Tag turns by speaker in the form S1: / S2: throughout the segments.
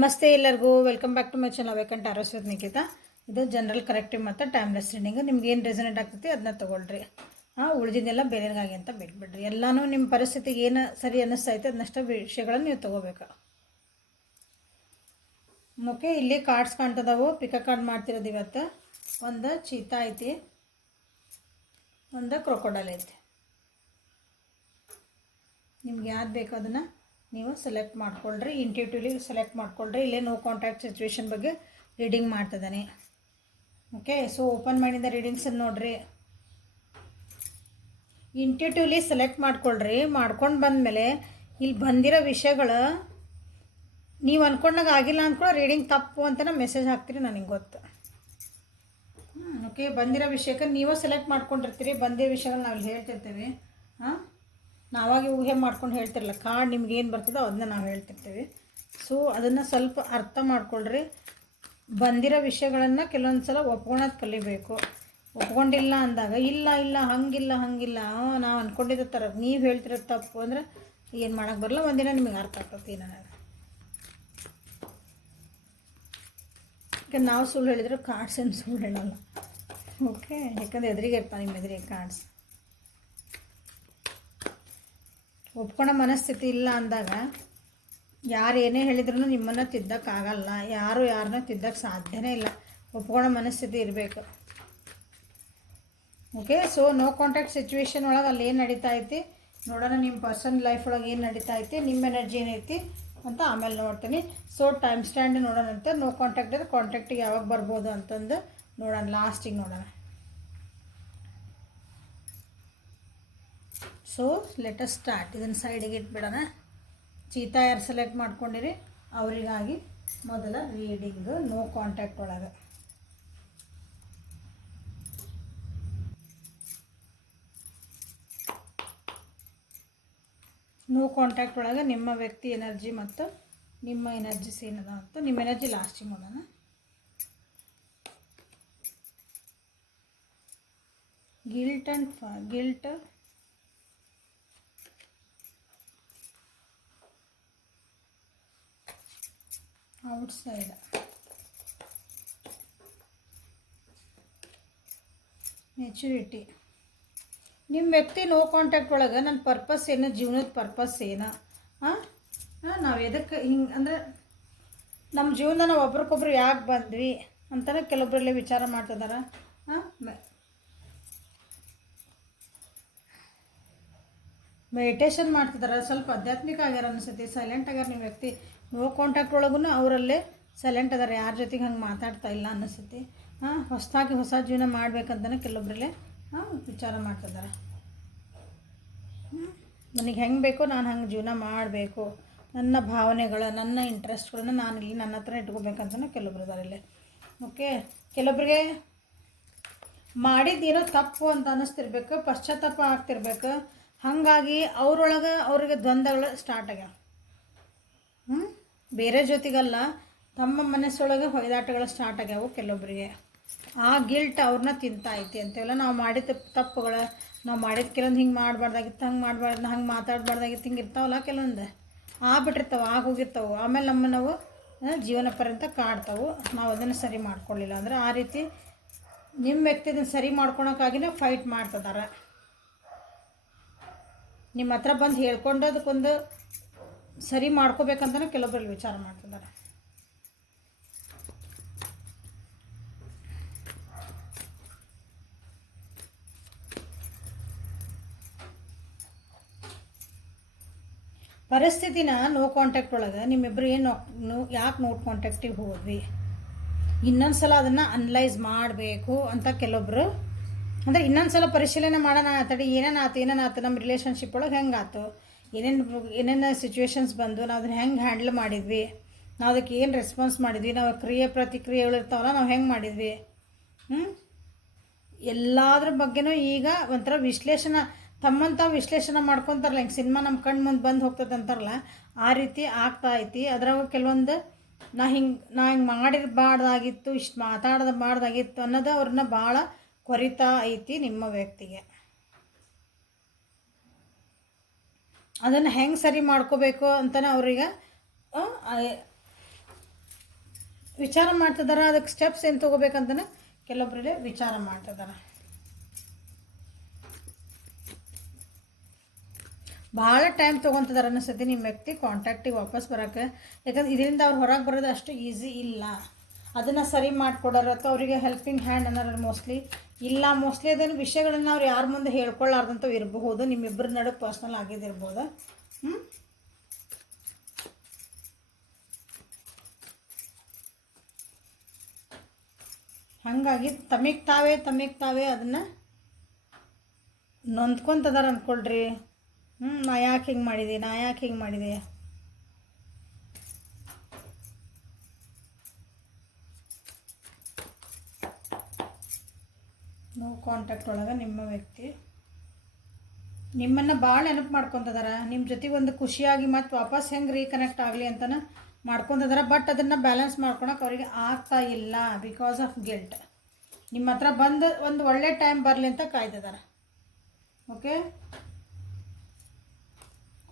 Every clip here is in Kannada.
S1: ನಮಸ್ತೆ ಎಲ್ಲರಿಗೂ. Welcome back to my channel ವೇಕಂಟ್ ಆರೋಸ್ವತ್ ನಿಖಿತ ಇದು ಜನರಲ್ ಕರೆಕ್ಟಿವ್ ಮತ್ತು ಟೈಮ್ಲೆಸ್ ರೀಡಿಂಗ್ ನಿಮ್ಗೆ ಏನು ರೆಸನೇಟ್ ಆಗ್ತೈತಿ ಅದನ್ನ ತೊಗೊಳ್ರಿ. ಹಾಂ ಉಳಿದಿದ್ದೆಲ್ಲ ಬೇರೆಗಾಗಿ ಅಂತ ಬಿಟ್ಬಿಡ್ರಿ. ಎಲ್ಲನೂ ನಿಮ್ಮ ಪರಿಸ್ಥಿತಿಗೆ ಏನು ಸರಿ ಅನ್ನಿಸ್ತೈತೆ ಅದನ್ನಷ್ಟು ವಿಷಯಗಳನ್ನು ನೀವು ತೊಗೋಬೇಕು. ಓಕೆ ಇಲ್ಲಿ ಕಾರ್ಡ್ಸ್ ಕಾಣ್ತದವು. ಪಿಕ ಕಾರ್ಡ್ ಮಾಡ್ತಿರೋದು ಇವತ್ತು. ಒಂದು ಚೀತಾ ಐತಿ. ಒಂದು ಕ್ರೊಕೊಡಲ್ ಐತಿ. ನಿಮ್ಗೆ ಯಾವ್ದು ಬೇಕು ಅದನ್ನು? ನೀವು ಸೆಲೆಕ್ಟ್ ಮಾಡ್ಕೊಳ್ರಿ ಇಂಟಿಟ್ಯೂಲಿ ಸೆಲೆಕ್ಟ್ ಮಾಡ್ಕೊಳ್ರಿ. ಇಲ್ಲೇ ನೋ ಕಾಂಟ್ಯಾಕ್ಟ್ ಸಿಚುವೇಶನ್ ಬಗ್ಗೆ ರೀಡಿಂಗ್ ಮಾಡ್ತಿದ್ದಾನೆ ಓಕೆ ಸೊ ಓಪನ್ ಮಾಡಿದ ರೀಡಿಂಗ್ಸನ್ನು ನೋಡ್ರಿ. ಇಂಟಿಟ್ಯೂಲಿ ಸೆಲೆಕ್ಟ್ ಮಾಡ್ಕೊಳ್ರಿ. ಮಾಡ್ಕೊಂಡು ಬಂದಮೇಲೆ ಇಲ್ಲಿ ಬಂದಿರೋ ವಿಷಯಗಳು ನೀವು ಅಂದ್ಕೊಂಡಾಗ ಆಗಿಲ್ಲ ಅಂದ್ಕೊಳ್ಳೋ ರೀಡಿಂಗ್ ತಪ್ಪು ಅಂತ ಮೆಸೇಜ್ ಹಾಕ್ತೀರಿ ನನಗೆ ಗೊತ್ತು. ಓಕೆ ಬಂದಿರೋ ವಿಷಯಕ್ಕೆ ನೀವು ಸೆಲೆಕ್ಟ್ ಮಾಡ್ಕೊಂಡಿರ್ತೀರಿ. ಬಂದಿರೋ ವಿಷಯಗಳು ನಾವು ಹೇಳ್ತಿರ್ತೀವಿ. ಹಾಂ? ನಾವಾಗಿ ಊಹೆ ಮಾಡ್ಕೊಂಡು ಹೇಳ್ತಿರಲ್ಲ ಕಾರ್ಡ್ ನಿಮ್ಗೇನು ಬರ್ತದೋ ಅದನ್ನ ನಾವು ಹೇಳ್ತಿರ್ತೀವಿ. ಸೊ ಅದನ್ನು ಸ್ವಲ್ಪ ಅರ್ಥ ಮಾಡ್ಕೊಳ್ರಿ. ಬಂದಿರೋ ವಿಷಯಗಳನ್ನು ಕೆಲವೊಂದು ಸಲ ಒಪ್ಕೊಳೋದು ಕಲಿಬೇಕು. ಒಪ್ಕೊಂಡಿಲ್ಲ ಅಂದಾಗ, ಇಲ್ಲ ಇಲ್ಲ, ಹಂಗಿಲ್ಲ ಹಂಗಿಲ್ಲ ನಾವು ಅಂದ್ಕೊಂಡಿದ್ದ ಥರ ನೀವು ಹೇಳ್ತಿರೋ ತಪ್ಪು ಅಂದರೆ ಏನು ಮಾಡೋಕ್ಕೆ ಬರಲ್ಲ, ಒಂದಿನ ನಿಮಗೆ ಅರ್ಥ ಆಗ್ತದೆ ನನಗೆ ಈಗ ನಾವು ಸುಳ್ಳು ಹೇಳಿದ್ರೆ ಕಾರ್ಡ್ಸ್ ಏನು ಸುಳ್ಳು ಹೇಳಲ್ಲ. ಓಕೆ ಯಾಕಂದ್ರೆ ಎದುರಿಗೆ ಇರ್ತಾನೆ ನಿಮ್ಮ ಎದುರಿಗೆ ಕಾರ್ಡ್ಸ್ ಒಪ್ಕೊಳೋ ಮನಸ್ಥಿತಿ ಇಲ್ಲ ಅಂದಾಗ ಯಾರು ಏನೇ ಹೇಳಿದ್ರು ನಿಮ್ಮನ್ನು ತಿದ್ದಕ್ಕಾಗಲ್ಲ ಯಾರು ಯಾರನ್ನ ತಿದ್ದಕ್ಕೆ ಸಾಧ್ಯನೇ ಇಲ್ಲ. ಒಪ್ಕೊಳ್ಳೋ ಮನಸ್ಥಿತಿ ಇರಬೇಕು. Okay so no contact situation ಒಳಗೆ ಅಲ್ಲಿ ಏನು ನಡೀತಾ ಐತಿ? ನೋಡೋಣ ನಿಮ್ಮ ಪರ್ಸನ್ ಲೈಫ್ ಒಳಗೆ ಏನು ನಡೀತಾ ಐತಿ? ನಿಮ್ಮ ಎನರ್ಜಿ ಏನೈತಿ ಅಂತ ಆಮೇಲೆ ನೋಡ್ತೀನಿ. ಸೊ ಟೈಮ್ ಸ್ಟ್ಯಾಂಡ್ ನೋಡೋಣಂತೆ. ನೋ ಕಾಂಟ್ಯಾಕ್ಟ್ ಕಾಂಟ್ಯಾಕ್ಟಿಗೆ ಯಾವಾಗ ಬರ್ಬೋದು ಅಂತಂದು ನೋಡೋಣ. ಲಾಸ್ಟಿಗೆ ನೋಡೋಣ. ಸೊ ಲೆಟಸ್ ಸ್ಟಾರ್ಟ್ ಇದನ್ನು ಸೈಡಿಗೆ ಇಟ್ಬಿಡೋಣ. ಚೀತಾ ಯಾರು ಸೆಲೆಕ್ಟ್ ಮಾಡ್ಕೊಂಡಿರಿ? ಅವರಿಗಾಗಿ ಮೊದಲ ರೀಡಿಂಗ್ ನೋ ಕಾಂಟ್ಯಾಕ್ಟ್ ಒಳಗೆ. ನೋ ಕಾಂಟ್ಯಾಕ್ಟ್ ಒಳಗೆ ನಿಮ್ಮ ವ್ಯಕ್ತಿ ಎನರ್ಜಿ ಮತ್ತು ನಿಮ್ಮ ಎನರ್ಜಿಸ್ ಏನದ ಅಂತ ನಿಮ್ಮ ಎನರ್ಜಿ ಲಾಸ್ಟಿಂಗ್ ಮಾಡೋಣ ಗಿಲ್ಟ್ ಆ್ಯಂಡ್ ಫ ಗಿಲ್ಟ್ ಔಟ್ಸೈಡ್ ಮೆಚುರಿಟಿ ನಿಮ್ಮ ವ್ಯಕ್ತಿ ನೋ ಕಾಂಟ್ಯಾಕ್ಟ್ ಒಳಗೆ ನನ್ನ ಪರ್ಪಸ್ ಏನು, ಜೀವನದ ಪರ್ಪಸ್ ಏನು? ಹಾಂ ನಾವು ಎದಕ್ಕೆ ಹಿಂಗೆ, ಅಂದರೆ ನಮ್ಮ ಜೀವನ ನಾವು ಒಬ್ರಿಗೊಬ್ರು ಯಾಕೆ ಬಂದ್ವಿ ಅಂತಲೇ ಕೆಲವೊಬ್ಬರಲ್ಲಿ ವಿಚಾರ ಮಾಡ್ತಿದಾರ. ಹಾಂ ಮೆಡಿಟೇಷನ್ ಮಾಡ್ತಿದ್ದಾರೆ ಸ್ವಲ್ಪ ಆಧ್ಯಾತ್ಮಿಕ ಆಗ್ಯಾರ ಅನಿಸುತ್ತೆ ಸೈಲೆಂಟ್ ಆಗ್ಯಾರ ನಿಮ್ಮ ವ್ಯಕ್ತಿ. ನೋ ಕಾಂಟ್ಯಾಕ್ಟ್ ಒಳಗೂ ಅವರಲ್ಲೇ ಸೈಲೆಂಟ್ ಅದಾರೆ. ಯಾರ ಜೊತೆಗೆ ಹಂಗೆ ಮಾತಾಡ್ತಾ ಇಲ್ಲ ಅನ್ನಿಸುತ್ತೆ. ಹಾಂ, ಹೊಸದಾಗಿ ಹೊಸ ಜೀವನ ಮಾಡ್ಬೇಕಂತಲೇ ಕೆಲವೊಬ್ಬರಲ್ಲೇ ಹಾಂ, ವಿಚಾರ ಮಾಡ್ತಿದ್ದಾರೆ. ನನಗೆ ಹೆಂಗೆ ಬೇಕೋ ನಾನು ಹಂಗೆ ಜೀವನ ಮಾಡಬೇಕು. ನನ್ನ ಭಾವನೆಗಳು, ನನ್ನ ಇಂಟ್ರೆಸ್ಟ್ಗಳನ್ನ ನಾನು ಇಲ್ಲಿ ನನ್ನ ಹತ್ರ ಇಟ್ಕೋಬೇಕಂತಾನೆ ಕೆಲವೊಬ್ರು ಇದ್ದಾರೆ ಇಲ್ಲಿ. ಓಕೆ ಕೆಲವೊಬ್ರಿಗೆ ಮಾಡಿದ್ದೇನೋ ತಪ್ಪು ಅಂತ ಅನ್ನಿಸ್ತಿರ್ಬೇಕು, ಪಶ್ಚಾತ್ತಾಪ ಆಗ್ತಿರ್ಬೇಕು. ಹಾಗಾಗಿ ಅವ್ರೊಳಗೆ ಅವ್ರಿಗೆ ದ್ವಂದ್ವಗಳು ಸ್ಟಾರ್ಟ್ ಆಗ್ಯಾವ. ಹ್ಞೂ ಬೇರೆ ಜೊತೆಗಲ್ಲ ತಮ್ಮ ಮನಸ್ಸೊಳಗೆ ಹೊಯ್ದಾಟಗಳು ಸ್ಟಾರ್ಟ್ ಆಗ್ಯಾವು ಕೆಲವೊಬ್ಬರಿಗೆ ಆ ಗಿಲ್ಟ್ ಅವ್ರನ್ನ ತಿಂತಾ ಐತಿ ಅಂತೆಲ್ಲ ನಾವು ಮಾಡಿದ ತಪ್ಪುಗಳು ನಾವು ಮಾಡಿದ ಕೆಲವೊಂದು ಹಿಂಗೆ ಮಾಡಬಾರ್ದಾಗಿತ್ತು ಹಂಗೆ ಮಾಡಬಾರ್ದು ಹಂಗೆ ಮಾತಾಡಬಾರ್ದಾಗಿತ್ತು ಹಿಂಗೆ ಇರ್ತಾವಲ್ಲ ಕೆಲವೊಂದು. ಆಗ್ಬಿಟ್ಟಿರ್ತಾವೆ ಆಗ ಹೋಗಿರ್ತಾವೆ. ಆಮೇಲೆ ನಮ್ಮ ನಾವು ಆ, ಜೀವನ ಪರ್ಯಂತ ಕಾಡ್ತಾವೆ. ನಾವು ಅದನ್ನು ಸರಿ ಮಾಡ್ಕೊಳ್ಳಿಲ್ಲ ಅಂದರೆ ಆ ರೀತಿ ನಿಮ್ಮ ವ್ಯಕ್ತಿ ಅದನ್ನು ಸರಿ ಮಾಡ್ಕೊಳೋಕ್ಕಾಗಿನೇ ಫೈಟ್ ಮಾಡ್ತಿದ್ದಾರೆ ನಿಮ್ಮ ಹತ್ರ ಬಂದು ಹೇಳ್ಕೊಂಡು ಅದಕ್ಕೊಂದು ಸರಿ ಮಾಡ್ಕೋಬೇಕಂತಲೇ ಕೆಲವೊಬ್ಬರಲ್ಲಿ ವಿಚಾರ ಮಾಡ್ತಿದ್ದಾರೆ. ಪರಿಸ್ಥಿತಿನ ನೋ ಕಾಂಟ್ಯಾಕ್ಟ್ ಒಳಗೆ ನಿಮ್ಮಿಬ್ಬರು ಏನು ಯಾಕೆ ನೋ ಕಾಂಟ್ಯಾಕ್ಟಿಗೆ ಹೋದ್ವಿ? ಇನ್ನೊಂದು ಸಲ ಅದನ್ನು ಅನಲೈಸ್ ಮಾಡಬೇಕು ಅಂತ ಕೆಲವೊಬ್ರು, ಅಂದರೆ ಇನ್ನೊಂದು ಸಲ ಪರಿಶೀಲನೆ ಮಾಡೋಣ ತಡಿ ಏನೇನು ಆತು ಏನೇನು ಆತು ನಮ್ಮ ರಿಲೇಷನ್ಶಿಪ್ ಒಳಗೆ ಹೆಂಗೆ ಆತು ಏನೇನು ಏನೇನು ಸಿಚುವೇಶನ್ಸ್ ಬಂದು ನಾವು ಅದನ್ನ ಹೆಂಗೆ ಹ್ಯಾಂಡಲ್ ಮಾಡಿದ್ವಿ, ನಾವು ಅದಕ್ಕೆ ಏನು ರೆಸ್ಪಾನ್ಸ್ ಮಾಡಿದ್ವಿ, ನಾವು ಕ್ರಿಯೆ ಪ್ರತಿಕ್ರಿಯೆಗಳು ಇರ್ತಾವಲ್ಲ ನಾವು ಹೆಂಗೆ ಮಾಡಿದ್ವಿ. ಹ್ಞೂ ಎಲ್ಲದ್ರ ಬಗ್ಗೆನೂ ಈಗ ಒಂಥರ ವಿಶ್ಲೇಷಣೆ, ತಮ್ಮಂತ ವಿಶ್ಲೇಷಣೆ ಮಾಡ್ಕೊತಾರಲ್ಲ, ಹಿಂಗೆ ಸಿನಿಮಾ ನಮ್ಮ ಕಣ್ಣು ಮುಂದೆ ಬಂದು ಹೋಗ್ತದೆ ಅಂತಾರಲ್ಲ, ಆ ರೀತಿ ಆಗ್ತಾ ಐತಿ. ಅದ್ರಾಗ ಕೆಲವೊಂದು ನಾ ಹಿಂಗೆ ನಾ ಹಿಂಗೆ ಮಾಡಿರಬಾರ್ದಾಗಿತ್ತು, ಇಷ್ಟು ಮಾತಾಡಬಾರ್ದಾಗಿತ್ತು ಅನ್ನೋದು ಅವ್ರನ್ನ ಭಾಳ ಕೊರಿತಾ ಐತಿ ನಿಮ್ಮ ವ್ಯಕ್ತಿಗೆ. ಅದನ್ನು ಹೆಂಗೆ ಸರಿ ಮಾಡ್ಕೋಬೇಕು ಅಂತಲೇ ಅವ್ರಿಗೆ ವಿಚಾರ ಮಾಡ್ತಿದಾರ ಅದಕ್ಕೆ ಸ್ಟೆಪ್ಸ್ ಏನು ತೊಗೋಬೇಕಂತಲೇ ಕೆಲವೊಬ್ಬರಲ್ಲಿ ವಿಚಾರ ಮಾಡ್ತಿದ್ದಾರೆ ಭಾಳ ಟೈಮ್ ತೊಗೊತಿದಾರೆ ಅನ್ನಿಸ್ತೈತಿ ನಿಮ್ಮ ವ್ಯಕ್ತಿ ಕಾಂಟ್ಯಾಕ್ಟಿಗೆ ವಾಪಸ್ ಬರೋಕ್ಕೆ. ಯಾಕಂದ್ರೆ ಇದರಿಂದ ಅವ್ರು ಹೊರಗೆ ಬರೋದು ಅಷ್ಟು ಈಸಿ ಇಲ್ಲ. ಅದನ್ನು ಸರಿ ಮಾಡಿಕೊಡೋರು ಅಥವಾ ಅವರಿಗೆ ಹೆಲ್ಪಿಂಗ್ ಹ್ಯಾಂಡ್ ಅನ್ನೋರು ಮೋಸ್ಟ್ಲಿ ಇಲ್ಲ ಮೋಸ್ಟ್ಲಿ ಅದನ್ನು ವಿಷಯಗಳನ್ನು ಅವ್ರು ಯಾರ ಮುಂದೆ ಹೇಳ್ಕೊಳ್ಳಾರ್ದಂಥವು ಇರಬಹುದು. ನಿಮ್ಮಿಬ್ಬರ ನಡುವೆ ಪರ್ಸ್ನಲ್ ಆಗಿದ್ದಿರ್ಬೋದು ಹ್ಞೂ ಹಾಗಾಗಿ ತಮಿಗೆ ತಾವೇ, ತಮಗೆ ತಾವೇ ಅದನ್ನು ನೊಂದ್ಕೊಂತದಾರ ಅಂದ್ಕೊಳ್ರಿ ಹ್ಞೂ ನಾ ಯಾಕೆ ಹಿಂಗೆ ಮಾಡಿದೆ, ನಾ ಯಾಕೆ ಹಿಂಗೆ ಮಾಡಿದೆ? ನೋ ಕಾಂಟ್ಯಾಕ್ಟ್ ಒಳಗೆ ನಿಮ್ಮ ವ್ಯಕ್ತಿ. ನಿಮ್ಮನ್ನು ಭಾಳ ನೆನಪು ಮಾಡ್ಕೊತದಾರ. ನಿಮ್ಮ ಜೊತೆಗೆ ಒಂದು ಖುಷಿಯಾಗಿ ಮತ್ತು ವಾಪಸ್ ಹೆಂಗೆ ರೀಕನೆಕ್ಟ್ ಆಗಲಿ ಅಂತನ ಮಾಡ್ಕೊತದಾರ. ಬಟ್ ಅದನ್ನು ಬ್ಯಾಲೆನ್ಸ್ ಮಾಡ್ಕೊಳಕ್ಕೆ ಅವರಿಗೆ ಆಗ್ತಾ ಇಲ್ಲ ಬಿಕಾಸ್ ಆಫ್ ಗಿಲ್ಟ್ ನಿಮ್ಮ ಹತ್ರ ಬಂದು ಒಂದು ಒಳ್ಳೆ ಟೈಮ್ ಬರಲಿ ಅಂತ ಕಾಯ್ತಿದಾರ. ಓಕೆ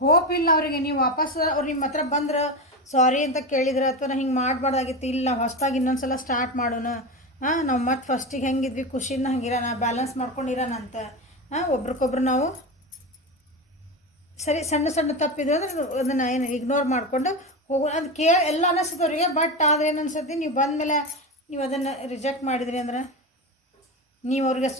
S1: ಹೋಪ್ ಇಲ್ಲ ಅವರಿಗೆ. ನೀವು ವಾಪಸ್ ಅವ್ರು ನಿಮ್ಮ ಹತ್ರ ಬಂದ್ರೆ ಸಾರಿ ಅಂತ ಕೇಳಿದ್ರೆ ಅಥವಾ ಹಿಂಗೆ ಮಾಡಬಾರ್ದಾಗಿತ್ತು. ಇಲ್ಲ, ಹೊಸ್ದಾಗಿ ಇನ್ನೊಂದ್ಸಲ ಸ್ಟಾರ್ಟ್ ಮಾಡೋಣ. ಹಾಂ, ನಾವು ಮತ್ತೆ ಫಸ್ಟಿಗೆ ಹೆಂಗಿದ್ವಿ ಖುಷಿನ ಹಂಗಿರೋಣ ಬ್ಯಾಲೆನ್ಸ್ ಮಾಡ್ಕೊಂಡಿರೋಣ ಅಂತ. ಹಾಂ ಒಬ್ರಿಗೊಬ್ರು ನಾವು ಸರಿ, ಸಣ್ಣ ಸಣ್ಣ ತಪ್ಪಿದ್ರೆ ಅಂದ್ರೆ ಅದನ್ನು ಏನು ಇಗ್ನೋರ್ ಮಾಡಿಕೊಂಡು ಹೋಗೋ ಅದು ಕೇ ಎಲ್ಲ ಅನಿಸ್ತದೆ ಅವರಿಗೆ ಬಟ್ ಆದ್ರೆ ಏನು ಅನ್ಸುತ್ತೆ ನೀವು ಬಂದಮೇಲೆ ನೀವು ಅದನ್ನು ರಿಜೆಕ್ಟ್ ಮಾಡಿದ್ರಿ ಅಂದ್ರೆ ನೀವು ಅವ್ರಿಗೆ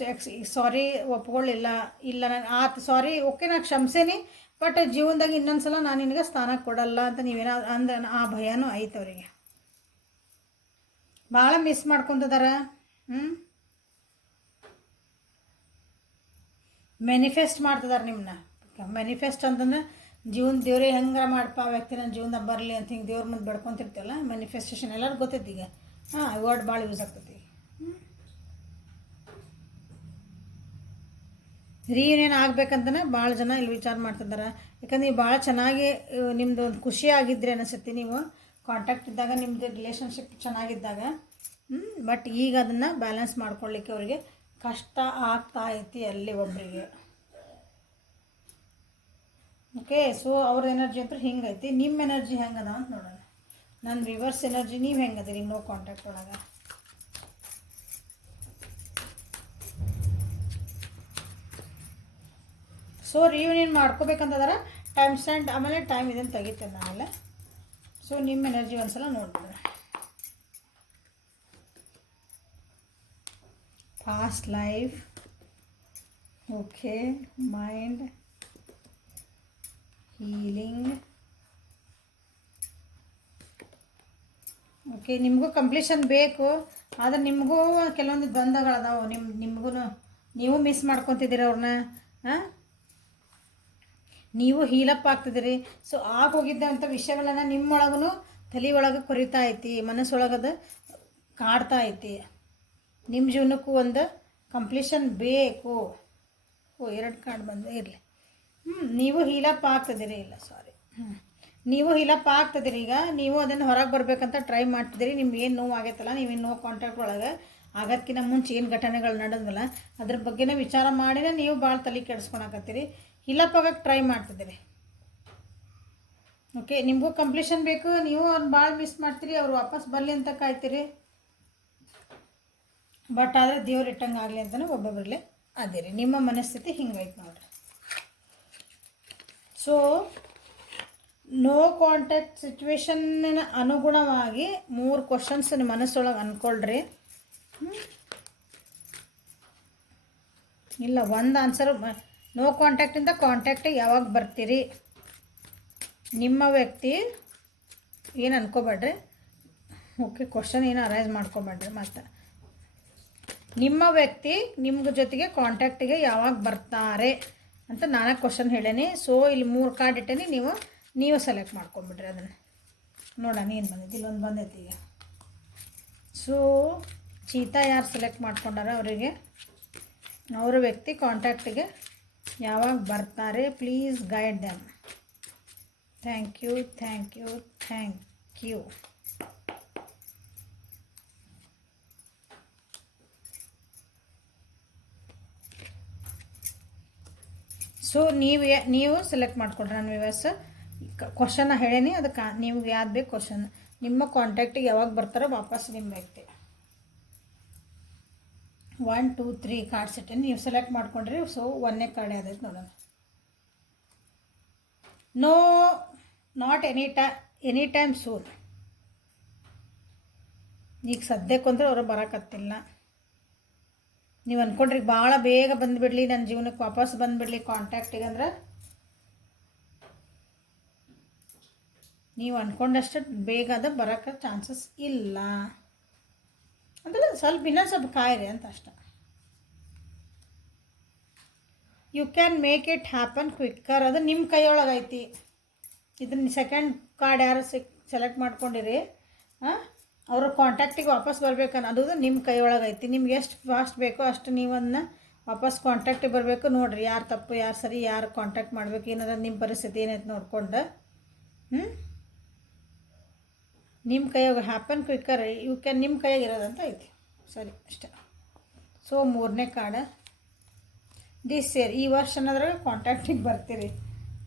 S1: ಸಾರಿ ಒಪ್ಕೊಳ್ಳಿಲ್ಲ, ಇಲ್ಲ ನಾನು ಆತು ಸಾರಿ ಓಕೆ ನಾನು ಕ್ಷಮಿಸೇನಿ ಬಟ್ ಜೀವನದಾಗ ಇನ್ನೊಂದು ಸಲ ನಾನು ನಿನಗೆ ಸ್ಥಾನ ಕೊಡಲ್ಲ ಅಂತ ನೀವೇನೋ ಅಂದ್ರೆ ಆ ಭಯನೂ ಐತೆ ಅವರಿಗೆ. ಭಾಳ ಮಿಸ್ ಮಾಡ್ಕೊತದಾರ. ಹ್ಞೂ ಮ್ಯಾನಿಫೆಸ್ಟ್ ಮಾಡ್ತಿದಾರೆ ನಿಮ್ಮನ್ನ ಮ್ಯಾನಿಫೆಸ್ಟ್ ಅಂತಂದ್ರೆ ಜೀವನ ದೇವ್ರೇ ಹೆಂಗಾರ ಮಾಡಪ್ಪ ವ್ಯಕ್ತಿ ನನ್ನ ಜೀವನದಾಗ ಬರಲಿ ಅಂತ ಹಿಂಗೆ ದೇವ್ರ ಮುಂದೆ ಬಡ್ಕೊತಿರ್ತೀವಲ್ಲ ಮ್ಯಾನಿಫೆಸ್ಟೇಷನ್ ಎಲ್ಲರಿಗೂ ಗೊತ್ತೈತಿ ಈಗ. ಹಾಂ ವರ್ಡ್ ಭಾಳ ಯೂಸ್ ಆಗ್ತೈತಿ. ರೀಯೂನಿಯನ್ ಆಗ್ಬೇಕಂತನೇ ಭಾಳ ಜನ ಇಲ್ಲಿ ವಿಚಾರ ಮಾಡ್ತಿದ್ದಾರೆ ಯಾಕಂದ್ರೆ ನೀವು ಭಾಳ ಚೆನ್ನಾಗಿ ನಿಮ್ಮದು ಒಂದು ಖುಷಿ ಆಗಿದ್ರೆ ಅನಿಸುತ್ತೆ ನೀವು. ಕಾಂಟ್ಯಾಕ್ಟ್ ಇದ್ದಾಗ ನಿಮ್ಮದು ರಿಲೇಷನ್ಶಿಪ್ ಚೆನ್ನಾಗಿದ್ದಾಗ ಬಟ್ ಈಗ ಅದನ್ನು ಬ್ಯಾಲೆನ್ಸ್ ಮಾಡ್ಕೊಳ್ಳಿಕ್ಕೆ ಅವರಿಗೆ ಕಷ್ಟ ಆಗ್ತಾ ಐತಿ ಅಲ್ಲಿ ಒಬ್ಬರಿಗೆ ಓಕೆ ಸೊ ಅವ್ರ ಎನರ್ಜಿ ಅಂತೂ ಹಿಂಗೈತಿ ನಿಮ್ಮ ಎನರ್ಜಿ ಹೆಂಗದ ಅಂತ ನೋಡೋಣ. ನನ್ನ ರಿವರ್ಸ್ ಎನರ್ಜಿ ನೀವು ಹೆಂಗದಿರಿ ನೋ ಕಾಂಟ್ಯಾಕ್ಟ್ ಒಳಗೆ? ಸೊ ರಿಯೂನಿಯನ್ ಮಾಡ್ಕೋಬೇಕಂತಂದ್ರೆ? ಟೈಮ್ ಸ್ಟ್ಯಾಂಡ್ ಆಮೇಲೆ ಟೈಮ್ ಇದನ್ನು ತೆಗಿತೇನೆ ಆಮೇಲೆ ಸೊ ನಿಮ್ಮ ಎನರ್ಜಿ ಒಂದ್ಸಲ ನೋಡ್ಬೋದು past life okay mind healing okay ನಿಮಗೂ ಕಂಪ್ಲೀಷನ್ ಬೇಕು. ಆದರೆ ನಿಮಗೂ ಕೆಲವೊಂದು ದ್ವಂದ್ವಗಳದಾವು ನಿಮ್ಮ ನಿಮಗೂ ನೀವು ಮಿಸ್ ಮಾಡ್ಕೊತಿದ್ದೀರ ಅವ್ರನ್ನ ಹಾಂ ನೀವು ಹೀಲಪ್ ಆಗ್ತಿದ್ದೀರಿ. ಸೊ ಆಗ ಹೋಗಿದ್ದಂಥ ವಿಷಯಗಳನ್ನು ನಿಮ್ಮೊಳಗೂ ತಲೆ ಒಳಗೆ ಕೊರಿತಾ ಐತಿ, ಮನಸ್ಸೊಳಗದ ಕಾಡ್ತಾ ಐತಿ. ನಿಮ್ಮ ಜೀವನಕ್ಕೂ ಒಂದು ಕಂಪ್ಲೀಷನ್ ಬೇಕು. ಓ, ಎರಡು ಕಾರ್ಡ್ ಬಂದು ಇರಲಿ. ಹ್ಞೂ ನೀವು ಹೀಲಪ್ ಆಗ್ತದಿರಿ ಇಲ್ಲ ಸಾರಿ ಹ್ಞೂ ನೀವು ಹೀಲಪ್ ಆಗ್ತದಿರಿ ಈಗ ನೀವು ಅದನ್ನು ಹೊರಗೆ ಬರಬೇಕಂತ ಟ್ರೈ ಮಾಡ್ತಿದ್ದೀರಿ. ನಿಮ್ಗೆ ಏನು ನೋವು ಆಗೈತಲ್ಲ ನೀವೇನು ನೋವು ಕಾಂಟ್ಯಾಕ್ಟ್ ಒಳಗೆ ಆಗೋದ್ಕಿಂತ ಮುಂಚೆ ಏನು ಘಟನೆಗಳು ನಡೆದ್ವಲ್ಲ ಅದ್ರ ಬಗ್ಗೆನೇ ವಿಚಾರ ಮಾಡಿನೇ ನೀವು ಭಾಳ ತಲೆ ಕೆಡಿಸ್ಕೊಳಕತ್ತೀರಿ. ಹೀಲಪ್ ಆಗಕ್ಕೆ ಟ್ರೈ ಮಾಡ್ತಿದ್ದೀರಿ. ಓಕೆ ನಿಮಗೂ ಕಂಪ್ಲೀಷನ್ ಬೇಕು, ನೀವು ಅವ್ರನ್ನ ಭಾಳ ಮಿಸ್ ಮಾಡ್ತೀರಿ, ಅವ್ರು ವಾಪಸ್ ಬರಲಿ ಅಂತ ಕಾಯ್ತೀರಿ. ಬಟ್ ಆದರೆ ದೇವ್ರು ಇಟ್ಟಂಗೆ ಆಗಲಿ ಅಂತಲೂ ಒಬ್ಬೊಬ್ಬರಲ್ಲೇ ಅದೇರಿ. ನಿಮ್ಮ ಮನಸ್ಥಿತಿ ಹಿಂಗೈತೆ ನೋಡ್ರಿ. ಸೊ ನೋ ಕಾಂಟ್ಯಾಕ್ಟ್ ಸಿಚುವೇಶನ್ನ ಅನುಗುಣವಾಗಿ ಮೂರು ಕ್ವಶನ್ಸ್ ನಿಮ್ಮ ಮನಸ್ಸೊಳಗೆ ಅಂದ್ಕೊಳ್ರಿ ಇಲ್ಲ, ಒಂದು ಆನ್ಸರ್ ನೋ ಕಾಂಟ್ಯಾಕ್ಟಿಂದ ಕಾಂಟ್ಯಾಕ್ಟ್ ಯಾವಾಗ ಬರ್ತೀರಿ? ನಿಮ್ಮ ವ್ಯಕ್ತಿ ಏನು ಅನ್ಕೋಬೇಡ್ರಿ? ಓಕೆ ಕ್ವಶನ್ ಏನು ಅರೈಸ್ ಮಾಡ್ಕೊಬೇಡ್ರಿ ಮತ್ತು. ನಿಮ್ಮ ವ್ಯಕ್ತಿ ನಿಮ್ಮ ಜೊತೆಗೆ ಕಾಂಟ್ಯಾಕ್ಟಿಗೆ ಯಾವಾಗ ಬರ್ತಾರೆ ಅಂತ ನಾನೇ ಕ್ವಶನ್ ಹೇಳೇನಿ. ಸೊ ಇಲ್ಲಿ ಮೂರು ಕಾರ್ಡ್ ಇಟ್ಟೇನಿ. ನೀವು ನೀವು ಸೆಲೆಕ್ಟ್ ಮಾಡ್ಕೊಂಬಿಡ್ರಿ ಅದನ್ನು. ನೋಡೋಣ, ಏನು ಬಂದೈತಿ? ಇಲ್ಲೊಂದು ಬಂದೈತಿ ಈಗ. ಸೊ ಚೀತಾ ಯಾರು ಸೆಲೆಕ್ಟ್ ಮಾಡ್ಕೊಂಡಾರ ಅವರಿಗೆ? ಅವರ ವ್ಯಕ್ತಿ ಕಾಂಟ್ಯಾಕ್ಟಿಗೆ ಯಾವಾಗ ಬರ್ತಾರೆ please guide them thank you thank you thank you so ನೀವು ನೀವು ಸೆಲೆಕ್ಟ್ ಮಾಡ್ಕೊಡ್ರಿ ನಾನು ವಿವರ್ಸ್. ಕ್ವಶನ್ನ ಹೇಳೇನಿ, ಅದಕ್ಕೆ ನೀವು ಯಾವ್ದು ಬೇಕು ಕ್ವಶನ್ ನಿಮ್ಮ ಕಾಂಟ್ಯಾಕ್ಟಿಗೆ ಯಾವಾಗ ಬರ್ತಾರೋ ವಾಪಸ್ ನಿಮ್ಮ ವ್ಯಕ್ತಿ. ಒನ್ ಟೂ ತ್ರೀ ಕಾರ್ಡ್ ಸೆಟ್ಟನ್ನು ನೀವು ಸೆಲೆಕ್ಟ್ ಮಾಡ್ಕೊಂಡ್ರಿ ಸೊ ಒಂದನೇ ಕಾರ್ಡ್ ಯಾವುದೈತೆ ನೋಡೋಣ. No not any time any time soon ಈಗ ಸದ್ಯಕ್ಕೊಂದ್ರೆ ಅವರು ಬರೋಕತ್ತಿಲ್ಲ ನೀವು ಅಂದ್ಕೊಂಡ್ರಿ ಭಾಳ ಬೇಗ ಬಂದುಬಿಡ್ಲಿ ನನ್ನ ಜೀವನಕ್ಕೆ ವಾಪಸ್ ಬಂದುಬಿಡ್ಲಿ ಕಾಂಟ್ಯಾಕ್ಟಿಗೆ ಅಂದ್ರೆ. ನೀವು ಅಂದ್ಕೊಂಡಷ್ಟು ಬೇಗ ಅದು ಬರೋಕ್ಕೆ ಚಾನ್ಸಸ್ ಇಲ್ಲ. ಅಂದ್ರೆ ಸ್ವಲ್ಪ ಇನ್ನೊಂದು ಸ್ವಲ್ಪ ಕಾಯಿರಿ ಅಂತ ಅಷ್ಟೆ. You can make it happen quicker ಅದು ನಿಮ್ಮ ಕೈಯೊಳಗೈತಿ ಇದನ್ನ ಸೆಕೆಂಡ್ ಕಾರ್ಡ್ ಯಾರು ಸಿಕ್ ಸೆಲೆಕ್ಟ್ ಮಾಡ್ಕೊಂಡಿರಿ ಹಾಂ ಅವ್ರ ಕಾಂಟ್ಯಾಕ್ಟಿಗೆ ವಾಪಸ್ ಬರ್ಬೇಕು ಅನ್ನೋದು ನಿಮ್ಮ ಕೈಯೊಳಗೈತಿ ನಿಮ್ಗೆ ಎಷ್ಟು ಫಾಸ್ಟ್ ಬೇಕೋ ಅಷ್ಟು ನೀವು ಅದನ್ನ ವಾಪಸ್ ಕಾಂಟ್ಯಾಕ್ಟಿಗೆ ಬರಬೇಕು. ನೋಡಿರಿ ಯಾರು ತಪ್ಪು, ಯಾರು ಸರಿ, ಯಾರು ಕಾಂಟ್ಯಾಕ್ಟ್ ಮಾಡ್ಬೇಕು, ಏನಾರ ನಿಮ್ಮ ಪರಿಸ್ಥಿತಿ ಏನೈತೆ ನೋಡ್ಕೊಂಡು. ಹ್ಞೂ ನಿಮ್ಮ ಕೈಯಾಗ ಹ್ಯಾಪನ್ ಕ್ವಿಕ್ಕರ್ ಯು ಕ್ಯಾನ್ ನಿಮ್ಮ ಕೈಯಾಗ ಇರೋದಂತ ಐತಿ. ಸರಿ, ಅಷ್ಟೇ. ಸೊ ಮೂರನೇ ಕಾರ್ಡ ದಿಸ್ ಇಯರ್ ಈ ವರ್ಷ ಅನ್ನೋದ್ರಾಗ ಕಾಂಟ್ಯಾಕ್ಟಿಗೆ ಬರ್ತೀರಿ.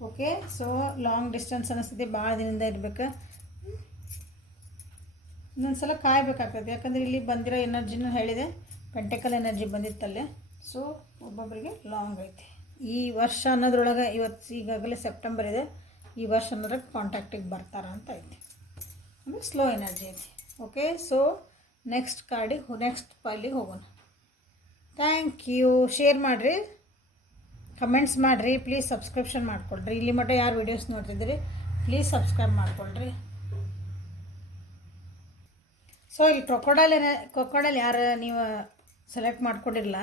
S1: ಓಕೆ ಸೊ ಲಾಂಗ್ ಡಿಸ್ಟೆನ್ಸ್ ಅನ್ನಿಸ್ತೈತಿ ಭಾಳ ದಿನದಿಂದ ಇರಬೇಕು. ಇನ್ನೊಂದು ಸಲ ಕಾಯಬೇಕಾಗ್ತದೆ. ಯಾಕಂದರೆ ಇಲ್ಲಿ ಬಂದಿರೋ ಎನರ್ಜಿನ ಹೇಳಿದೆ. ಪೆಂಟೆಕಲ್ ಎನರ್ಜಿ ಬಂದಿತ್ತಲ್ಲೇ. ಸೊ ಒಬ್ಬೊಬ್ಬರಿಗೆ ಲಾಂಗ್ ಐತಿ. ಈ ವರ್ಷ ಅನ್ನೋದ್ರೊಳಗೆ ಇವತ್ತು ಈಗಾಗಲೇ ಸೆಪ್ಟೆಂಬರ್ ಇದೆ. ಈ ವರ್ಷ ಅನ್ನೋದ್ರಾಗ ಕಾಂಟ್ಯಾಕ್ಟಿಗೆ ಬರ್ತಾರ ಅಂತ ಐತಿ. ಅಂದರೆ ಸ್ಲೋ ಎನರ್ಜಿ ಇದೆ. ಓಕೆ ಸೊ ನೆಕ್ಸ್ಟ್ ಕಾರ್ಡಿಗೆ ನೆಕ್ಸ್ಟ್ ಪೈಲಿಗೆ ಹೋಗೋಣ. ಥ್ಯಾಂಕ್ ಯು ಶೇರ್ ಮಾಡಿರಿ. ಕಮೆಂಟ್ಸ್ ಮಾಡಿರಿ. ಪ್ಲೀಸ್ ಸಬ್ಸ್ಕ್ರಿಪ್ಷನ್ ಮಾಡ್ಕೊಳ್ರಿ. ಇಲ್ಲಿ ಮಟ್ಟ ಯಾರು ವೀಡಿಯೋಸ್ ನೋಡ್ತಿದ್ದೀರಿ ಪ್ಲೀಸ್ ಸಬ್ಸ್ಕ್ರೈಬ್ ಮಾಡ್ಕೊಳ್ರಿ. ಸೊ ಇಲ್ಲಿ ಕ್ರೊಕೊಡೈಲ್ ಕ್ರೊಕೊಡೈಲ್ ಯಾರು ನೀವು ಸೆಲೆಕ್ಟ್ ಮಾಡ್ಕೊಂಡಿರಲ್ಲ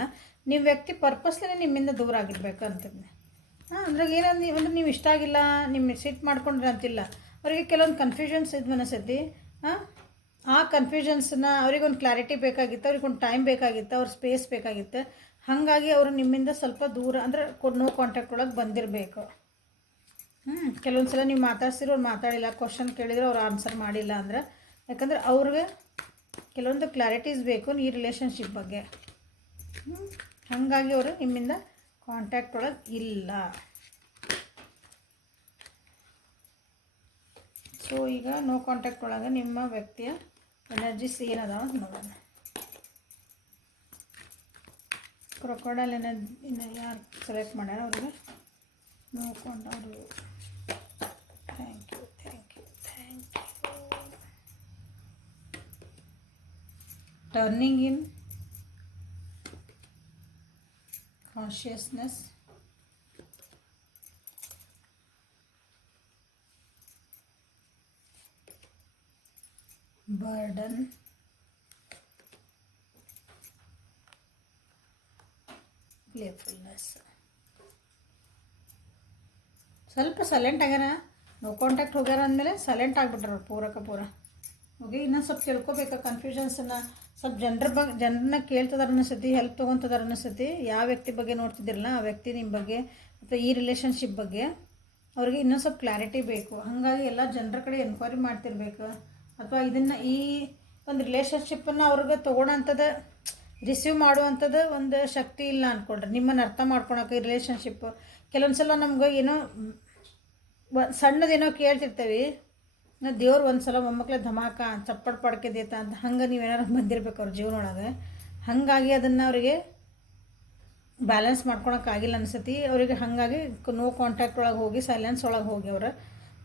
S1: ನೀವು ವ್ಯಕ್ತಿ ಪರ್ಪಸ್ಲೇ ನಿಮ್ಮಿಂದ ದೂರ ಆಗಿರ್ಬೇಕು ಅಂತಂದೆ ಹಾಂ ಅದ್ರಾಗ ಏನಂದ್ರೆ ನೀವು ಇಷ್ಟ ಆಗಿಲ್ಲ ನಿಮ್ಮ ಸಿಟ್ ಮಾಡ್ಕೊಂಡ್ರೆ ಅಂತಿಲ್ಲ ಅವರಿಗೆ ಕೆಲವೊಂದು ಕನ್ಫ್ಯೂಷನ್ಸ್ ಇದು ಅನಿಸತಿ ಹಾಂ? ಆ ಕನ್ಫ್ಯೂಷನ್ಸನ್ನ ಅವ್ರಿಗೊಂದು ಕ್ಲಾರಿಟಿ ಬೇಕಾಗಿತ್ತು, ಅವ್ರಿಗೊಂದು ಟೈಮ್ ಬೇಕಾಗಿತ್ತು, ಅವ್ರ ಸ್ಪೇಸ್ ಬೇಕಾಗಿತ್ತು. ಹಾಗಾಗಿ ಅವರು ನಿಮ್ಮಿಂದ ಸ್ವಲ್ಪ ದೂರ, ಅಂದರೆ ನೋ ಕಾಂಟ್ಯಾಕ್ಟ್ ಒಳಗೆ ಬಂದಿರಬೇಕು. ಹ್ಞೂ ಕೆಲವೊಂದು ಸಲ ನೀವು ಮಾತಾಡ್ಸಿರೋ ಅವ್ರು ಮಾತಾಡಿಲ್ಲ ಕ್ವಶನ್ ಕೇಳಿದ್ರೆ ಅವ್ರು ಆನ್ಸರ್ ಮಾಡಿಲ್ಲ ಅಂದ್ರೆ, ಯಾಕಂದ್ರೆ ಅವ್ರಿಗೆ ಕೆಲವೊಂದು ಕ್ಲಾರಿಟೀಸ್ ಬೇಕು ಈ ರಿಲೇಷನ್ಶಿಪ್ ಬಗ್ಗೆ. ಹ್ಞೂ ಹಾಗಾಗಿ ಅವರು ನಿಮ್ಮಿಂದ ಕಾಂಟ್ಯಾಕ್ಟ್ ಒಳಗೆ ಇಲ್ಲ. ಸೊ ಈಗ ನೋ ಕಾಂಟ್ಯಾಕ್ಟ್ ಒಳಗೆ ನಿಮ್ಮ ವ್ಯಕ್ತಿಯ ಎನರ್ಜಿಸ್ ಏನದ ಅಂತ ನೋಡೋಣ. ಕ್ರೊಕೊಡಲ್ ಎನರ್ಜಿ ಯಾರು ಸೆಲೆಕ್ಟ್ ಮಾಡ್ಯಾರ ಅವ್ರಿಗೆ? ನೋಡ್ಕೊಂಡು ಅವರು. Thank you thank you thank you turning in consciousness silent ಆಗ್ಯಾರ ನೋ ಕಾಂಟ್ಯಾಕ್ಟ್ ಹೋಗ್ಯಾರ ಅಂದಮೇಲೆ ಸೈಲೆಂಟ್ ಆಗಿಬಿಟ್ರ ಪೂರಕ ಪೂರ. ಓಕೆ ಇನ್ನೂ ಸ್ವಲ್ಪ ತಿಳ್ಕೊಬೇಕು ಕನ್ಫ್ಯೂಷನ್ಸನ್ನು ಸ್ವಲ್ಪ ಜನರ ಬಗ್ಗೆ ಜನರನ್ನ ಕೇಳ್ತದಾರ ಅನಿಸ್ತತಿ ಹೆಲ್ಪ್ ತೊಗೊತದಾರ ಅನಿಸ್ತತಿ ಯಾವ ವ್ಯಕ್ತಿ ಬಗ್ಗೆ ನೋಡ್ತಿದ್ದಿರಲ್ಲ, ಆ ವ್ಯಕ್ತಿ ನಿಮ್ಮ ಬಗ್ಗೆ ಅಥವಾ ಈ ರಿಲೇಷನ್ಶಿಪ್ ಬಗ್ಗೆ ಅವ್ರಿಗೆ ಇನ್ನೂ ಸ್ವಲ್ಪ ಕ್ಲಾರಿಟಿ ಬೇಕು. ಹಾಗಾಗಿ ಎಲ್ಲ ಜನರ ಕಡೆ ಎನ್ಕ್ವೈರಿ ಮಾಡ್ತಿರ್ಬೇಕು. ಅಥವಾ ಇದನ್ನು ಈ ಒಂದು ರಿಲೇಷನ್ಶಿಪ್ಪನ್ನು ಅವ್ರಿಗೆ ತೊಗೊಳೋಂಥದ್ದು ರಿಸೀವ್ ಮಾಡುವಂಥದ್ದು ಒಂದು ಶಕ್ತಿ ಇಲ್ಲ ಅಂದ್ಕೊಳ್ರಿ ನಿಮ್ಮನ್ನು ಅರ್ಥ ಮಾಡ್ಕೊಳಕ್ಕೆ ಈ ರಿಲೇಷನ್ಶಿಪ್ ಕೆಲವೊಂದು ಸಲ ನಮ್ಗೆ ಏನೋ ಸಣ್ಣದೇನೋ ಕೇಳ್ತಿರ್ತೇವೆ. ದೇವ್ರು ಒಂದು ಸಲ ಮೊಮ್ಮಕ್ಳ ಧಮಾಕ ಚಪ್ಪಟ್ ಪಡ್ಕೆದೈತ ಅಂತ ಹಂಗೆ ನೀವೇನಾರು ಬಂದಿರ್ಬೇಕು ಅವ್ರ ಜೀವನ ಒಳಗೆ ಹಾಗಾಗಿ ಅದನ್ನು ಅವರಿಗೆ ಬ್ಯಾಲೆನ್ಸ್ ಮಾಡ್ಕೊಳಕ್ಕಾಗಿಲ್ಲ ಅನ್ಸತಿ. ಅವರಿಗೆ ಹಾಗಾಗಿ ನೋ ಕಾಂಟ್ಯಾಕ್ಟ್ ಒಳಗೆ ಹೋಗಿ ಸೈಲೆನ್ಸ್ ಒಳಗೆ ಹೋಗಿ ಅವರು.